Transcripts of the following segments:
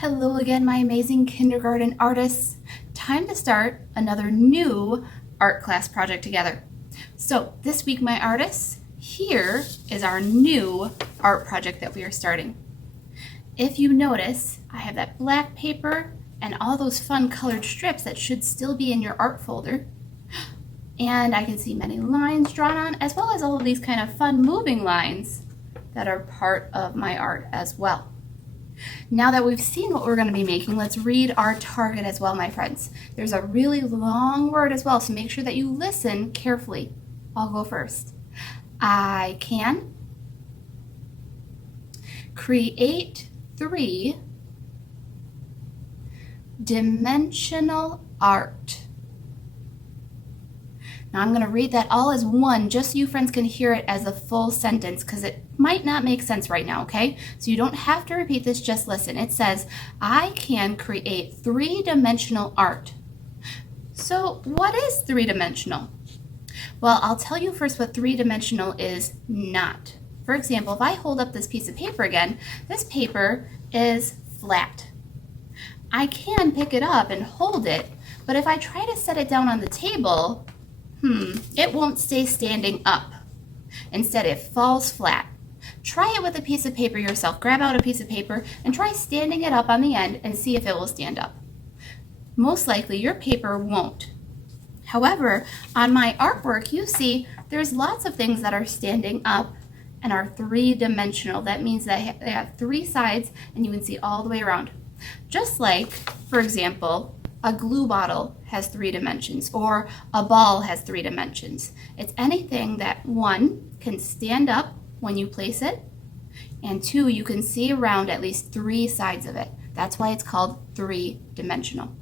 Hello again, my amazing kindergarten artists. Time to start another new art class project together. So this week, my artists, here is our new art project that we are starting. If you notice, I have that black paper and all those fun colored strips that should still be in your art folder. And I can see many lines drawn on, as well as all of these kind of fun moving lines that are part of my art as well. Now that we've seen what we're going to be making, let's read our target as well, my friends. There's a really long word as well, so make sure that you listen carefully. I'll go first. I can create three-dimensional art. Now I'm going to read that all as one, just so you friends can hear it as a full sentence, because it might not make sense right now, okay? So you don't have to repeat this, just listen. It says, I can create three-dimensional art. So what is three-dimensional? Well, I'll tell you first what three-dimensional is not. For example, if I hold up this piece of paper again, this paper is flat. I can pick it up and hold it, but if I try to set it down on the table, it won't stay standing up. Instead, it falls flat. Try it with a piece of paper yourself. Grab out a piece of paper and try standing it up on the end and see if it will stand up. Most likely, your paper won't. However, on my artwork, you see there's lots of things that are standing up and are three-dimensional. That means that they have three sides and you can see all the way around. Just like, for example, a glue bottle has three dimensions, or a ball has three dimensions. It's anything that, one, can stand up when you place it, and two, you can see around at least three sides of it. That's why it's called three-dimensional.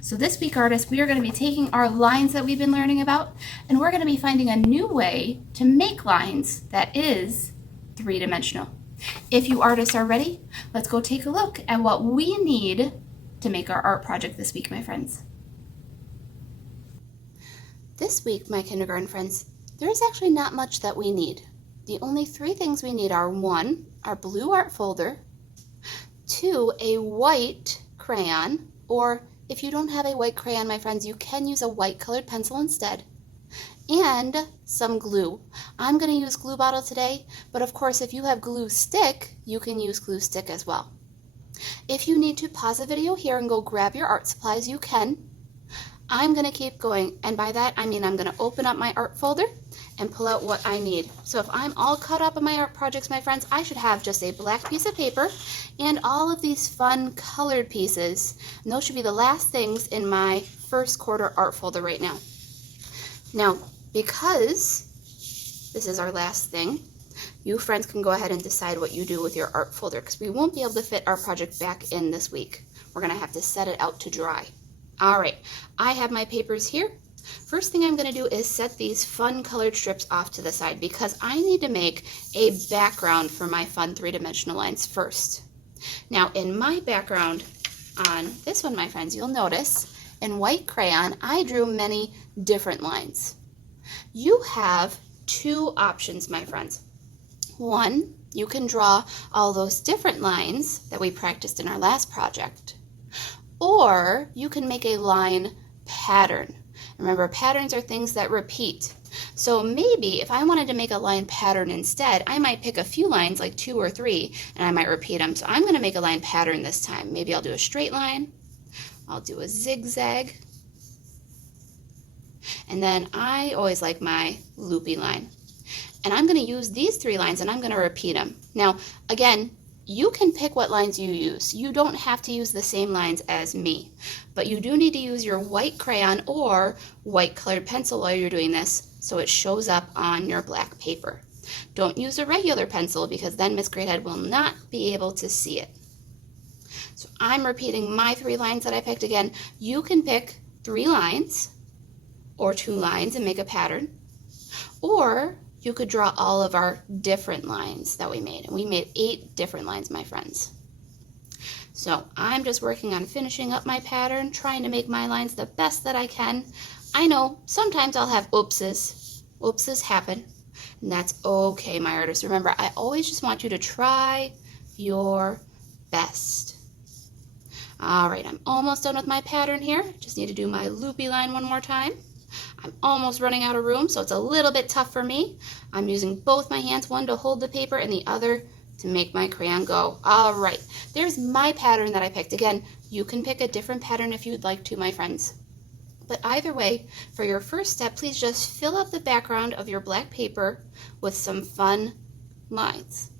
So this week, artists, we are going to be taking our lines that we've been learning about, and we're going to be finding a new way to make lines that is three-dimensional. If you artists are ready, let's go take a look at what we need to make our art project this week, my friends. This week, my kindergarten friends, there is actually not much that we need. The only three things we need are, one, our blue art folder, two, a white crayon, or if you don't have a white crayon, my friends, you can use a white colored pencil instead, and some glue. I'm going to use glue bottle today, but of course, if you have glue stick, you can use glue stick as well. If you need to pause the video here and go grab your art supplies, you can. I'm going to keep going, and by that I mean I'm going to open up my art folder and pull out what I need. So if I'm all caught up on my art projects, my friends, I should have just a black piece of paper and all of these fun colored pieces, and those should be the last things in my first quarter art folder right now. Now, because this is our last thing, you friends can go ahead and decide what you do with your art folder, because we won't be able to fit our project back in this week. We're going to have to set it out to dry. All right, I have my papers here. First thing I'm going to do is set these fun colored strips off to the side, because I need to make a background for my fun three-dimensional lines first. Now, in my background on this one, my friends, you'll notice in white crayon, I drew many different lines. You have two options, my friends. One, you can draw all those different lines that we practiced in our last project, or you can make a line pattern. Remember, patterns are things that repeat. So maybe if I wanted to make a line pattern instead, I might pick a few lines, like 2 or 3, and I might repeat them. So I'm going to make a line pattern this time. Maybe I'll do a straight line, I'll do a zigzag, and then I always like my loopy line. And I'm going to use these 3 lines and I'm going to repeat them. Now, again, you can pick what lines you use. You don't have to use the same lines as me, but you do need to use your white crayon or white colored pencil while you're doing this, so it shows up on your black paper. Don't use a regular pencil, because then Miss Greathead will not be able to see it. So I'm repeating my 3 lines that I picked again. You can pick 3 lines or 2 lines and make a pattern, or you could draw all of our different lines that we made. And we made 8 different lines, my friends. So I'm just working on finishing up my pattern, trying to make my lines the best that I can. I know sometimes I'll have oopses. Oopses happen, and that's okay, my artists. Remember, I always just want you to try your best. All right, I'm almost done with my pattern here. Just need to do my loopy line one more time. I'm almost running out of room, so it's a little bit tough for me. I'm using both my hands, one to hold the paper and the other to make my crayon go. All right, there's my pattern that I picked. Again, you can pick a different pattern if you'd like to, my friends. But either way, for your first step, please just fill up the background of your black paper with some fun lines.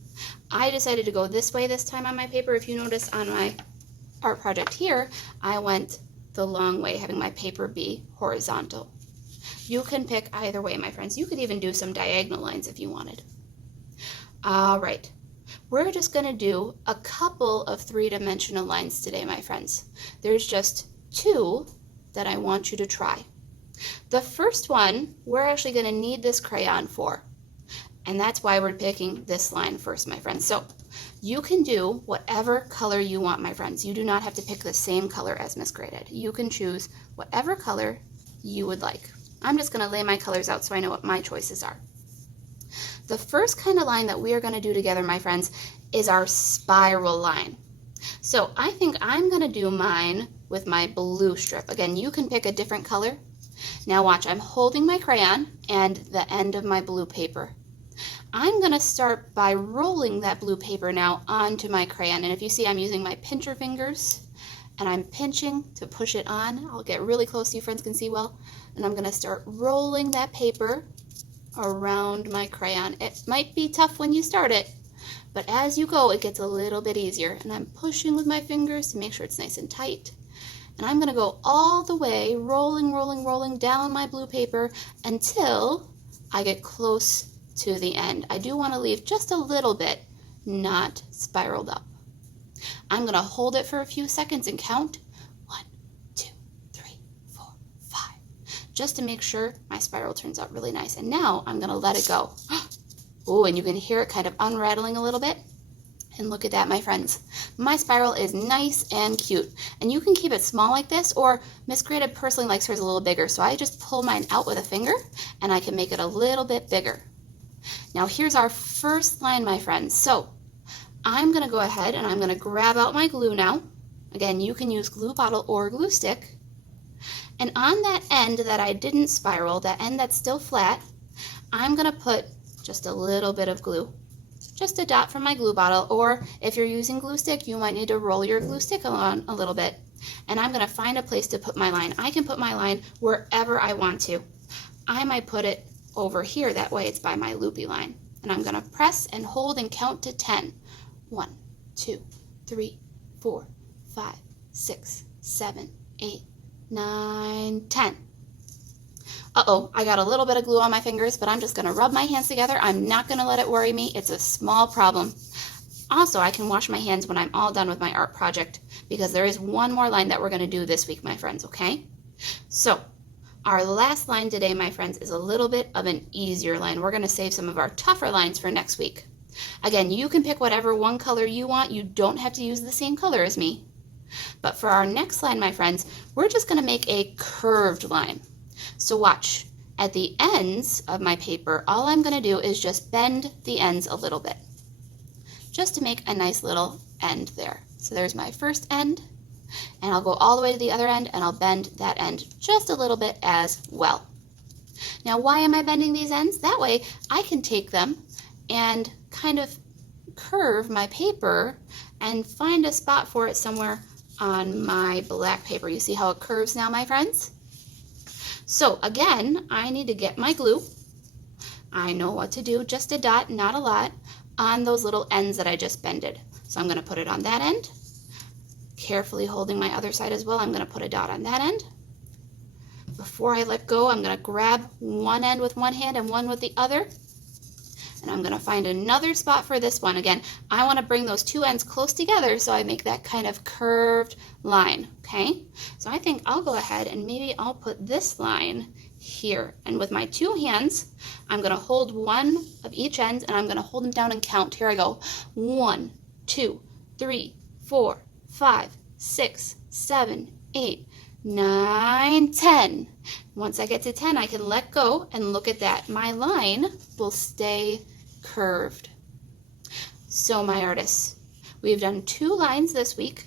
I decided to go this way this time on my paper. If you notice on my art project here, I went the long way, having my paper be horizontal. You can pick either way, my friends. You could even do some diagonal lines if you wanted. All right, we're just going to do a couple of three-dimensional lines today, my friends. There's just two that I want you to try. The first one, we're actually going to need this crayon for, and that's why we're picking this line first, my friends. So you can do whatever color you want, my friends. You do not have to pick the same color as Miss Graded. You can choose whatever color you would like. I'm just going to lay my colors out so I know what my choices are. The first kind of line that we are going to do together, my friends, is our spiral line. So I think I'm going to do mine with my blue strip. Again, you can pick a different color. Now watch, I'm holding my crayon and the end of my blue paper. I'm going to start by rolling that blue paper now onto my crayon. And if you see, I'm using my pincher fingers and I'm pinching to push it on. I'll get really close so you friends can see well. And I'm going to start rolling that paper around my crayon. It might be tough when you start it, but as you go, it gets a little bit easier. And I'm pushing with my fingers to make sure it's nice and tight. And I'm going to go all the way, rolling, rolling, rolling down my blue paper until I get close to the end. I do want to leave just a little bit not spiraled up. I'm going to hold it for a few seconds and count 1, 2, 3, 4, 5, just to make sure my spiral turns out really nice. And now I'm going to let it go. Oh, and you can hear it kind of unraveling a little bit. And look at that, my friends. My spiral is nice and cute. And you can keep it small like this, or Miss Graded personally likes hers a little bigger. So I just pull mine out with a finger and I can make it a little bit bigger. Now here's our first line, my friends. So I'm going to go ahead and I'm going to grab out my glue now. Again, you can use glue bottle or glue stick. And on that end that I didn't spiral, that end that's still flat, I'm going to put just a little bit of glue. Just a dot from my glue bottle, or if you're using glue stick, you might need to roll your glue stick on a little bit. And I'm going to find a place to put my line. I can put my line wherever I want to. I might put it over here, that way it's by my loopy line. And I'm going to press and hold and count to 10. 1, 2, 3, 4, 5, 6, 7, 8, 9, 10. Uh-oh, I got a little bit of glue on my fingers, but I'm just going to rub my hands together. I'm not going to let it worry me. It's a small problem. Also, I can wash my hands when I'm all done with my art project, because there is one more line that we're going to do this week, my friends, okay? So, our last line today, my friends, is a little bit of an easier line. We're going to save some of our tougher lines for next week. Again, you can pick whatever one color you want. You don't have to use the same color as me. But for our next line, my friends, we're just going to make a curved line. So watch, at the ends of my paper, all I'm going to do is just bend the ends a little bit, just to make a nice little end there. So there's my first end, and I'll go all the way to the other end, and I'll bend that end just a little bit as well. Now, why am I bending these ends? That way, I can take them and kind of curve my paper and find a spot for it somewhere on my black paper. You see how it curves now, my friends? So again, I need to get my glue. I know what to do, just a dot, not a lot, on those little ends that I just bended. So I'm going to put it on that end. Carefully holding my other side as well, I'm going to put a dot on that end. Before I let go, I'm going to grab one end with one hand and one with the other. And I'm going to find another spot for this one. Again, I want to bring those two ends close together so I make that kind of curved line, okay? So I think I'll go ahead and maybe I'll put this line here. And with my two hands, I'm going to hold one of each end and I'm going to hold them down and count. Here I go. 1, 2, 3, 4, 5, 6, 7, 8, 9, 10. Once I get to 10, I can let go and look at that. My line will stay curved. So my artists, we've done 2 lines this week.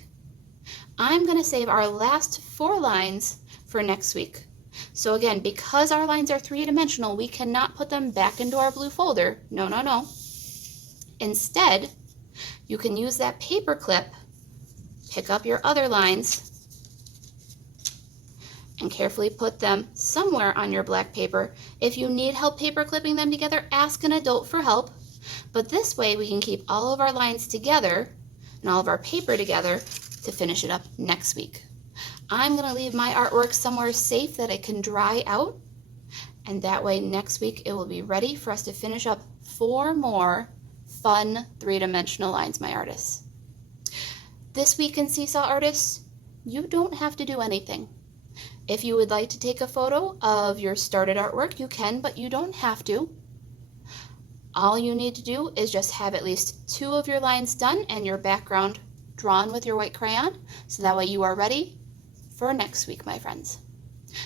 I'm going to save our last 4 lines for next week. So again, because our lines are 3-dimensional, we cannot put them back into our blue folder. No, no, no. Instead, you can use that paper clip, pick up your other lines, and carefully put them somewhere on your black paper. If you need help paper clipping them together, ask an adult for help. But this way we can keep all of our lines together and all of our paper together to finish it up next week. I'm going to leave my artwork somewhere safe that it can dry out, and that way next week it will be ready for us to finish up 4 more fun 3-dimensional lines, my artists. This week in Seesaw Artists, you don't have to do anything. If you would like to take a photo of your started artwork, you can, but you don't have to. All you need to do is just have at least 2 of your lines done and your background drawn with your white crayon, so that way you are ready for next week, my friends.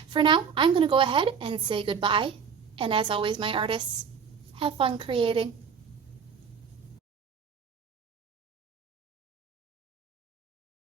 For now, I'm going to go ahead and say goodbye, and as always, my artists, have fun creating.